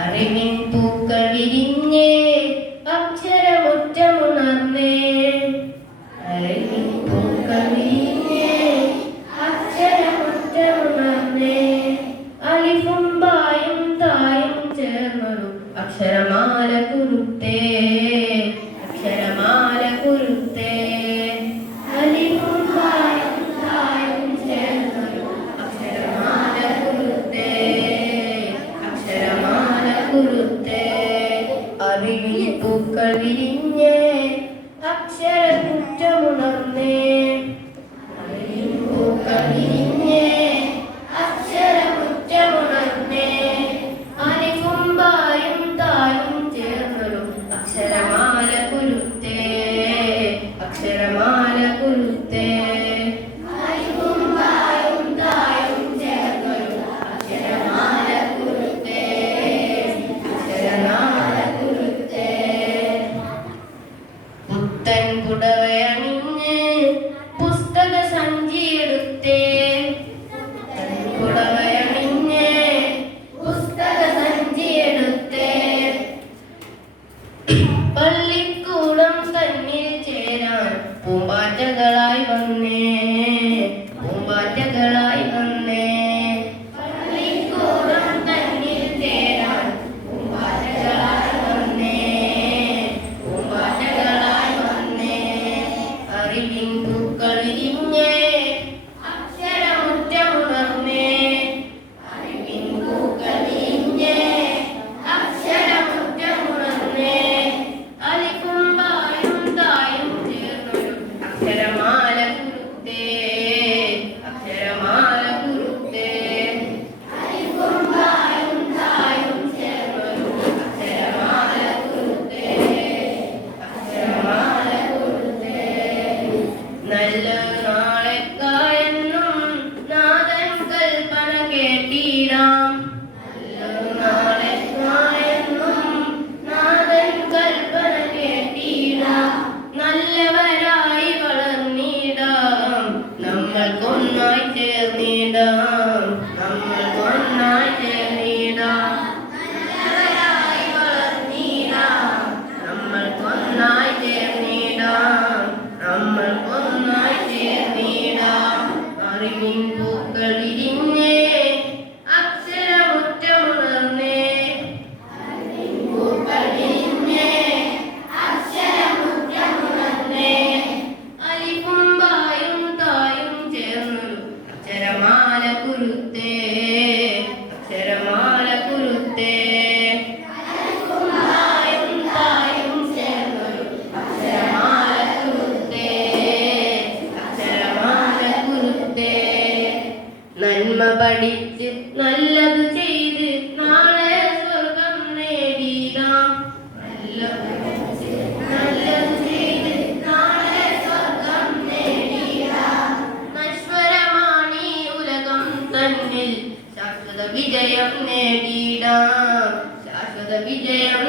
അറിവിൻ പൂക്കൾ വിരിഞ്ഞേ അക്ഷരമുറ്റമുണർന്നേ അറിവിൻ പൂക്കൾ വിരിഞ്ഞേ അക്ഷരമുറ്റമുണർന്നേ അലിഫും ബായും തായും ചേർന്നൊരു അക്ഷരമാല കുരുത്തേ അക്ഷരമാല കുരുത്തേ അലിഫും ബായും തായും ചേർന്നൊരു അക്ഷരമാല കുരുത്തേ അക്ഷരമാല കുരുത്തേ അറിവിൻ പൂക്കൾ വിരിഞ്ഞേ അക്ഷരമുറ്റമുണർന്നേ അറിവിൻ പൂക്കൾ വിരിഞ്ഞേ അക്ഷരമുറ്റമുണർന്നേ അലിഫും ബായും തായും ചേർന്നൊരു അക്ഷരമാല കുരുത്തേ അക്ഷരമാല കുരുത്തേ അലിഫും ബായും തായും ചേർന്നൊരു അക്ഷരമാല കുരുത്തേ അക്ഷരമാല കുരുത്തേ പുത്തൻ പുടവയണിഞ്ഞ് പുസ്തക സഞ്ചിയെടുത്തേ പുടവയണിഞ്ഞ് പുസ്തക സഞ്ചിയെടുത്തേ പള്ളിക്കൂടം തന്നിൽ ചേരാൻ പൂമ്പാറ്റകളായി വന്നേ പൂമ്പാറ്റകളായി വന്നേ പള്ളിക്കൂടം തന്നിൽ ചേരാൻ പൂമ്പാറ്റകളായി വന്നേ പൂമ്പാറ്റകളായി വന്നേ അറിവിൻ പൂക്കൾ വിരിഞ്ഞേ അക്ഷരമുറ്റമുണർന്നേ അറിവിൻ പൂക്കൾ വിരിഞ്ഞേ അക്ഷരമുറ്റമുണർന്നേ അലിഫും ബായും തായും ചേർന്നൊരു അക്ഷരമാല കുരുത്തേ അക്ഷരമാല കുരുത്തേ അലിഫും ബായും തായും ചേർന്നൊരു അക്ഷരമാല കുരുത്തേ അക്ഷരമാല കുരുത്തേ നല്ല നാളെക്കായെന്നും നാഥൻ കൽപ്പന കേട്ടിടാം നല്ലൊരു നാളെക്കായെന്നും നാഥൻ കൽപ്പന കേട്ടിടാം നല്ലവരായി വളർന്നിടാം നമ്മൾക്കൊന്നായി ചേർന്നിടാം നമ്മൾക്കൊന്നായി ചേർന്നിടാം നല്ലവരായി വളർന്നിടാം നമ്മൾക്കൊന്നായി ചേർന്നിടാം നമ്മൾക്കൊന്നായി ചേർന്നിടാം അറിവിൻ പൂക്കൾ വിരിഞ്ഞേ അക്ഷരമുറ്റമുണർന്നേ അറിവിൻ പൂക്കൾ വിരിഞ്ഞേ അക്ഷരമുറ്റമുണർന്നേ അലിഫും ബായും തായും ചേർന്നൊരു അക്ഷരമാല കുരുത്തേ അക്ഷരമാല കുരുത്തേ അലിഫും ബായും തായും ചേർന്നൊരു അക്ഷരമാല കുരുത്തേ അക്ഷരമാല കുരുത്തേ നന്മ പഠിച്ച് നല്ലത് ചെയ്ത് നാളെ സ്വർഗം നേടിടാം നല്ലത് ചെയ്ത് നാളെ സ്വർഗം നേടിടാം നശ്വരമാണീ ഉലകം തന്നിൽ ശാശ്വത വിജയം നേടിടാം ശാശ്വത വിജയം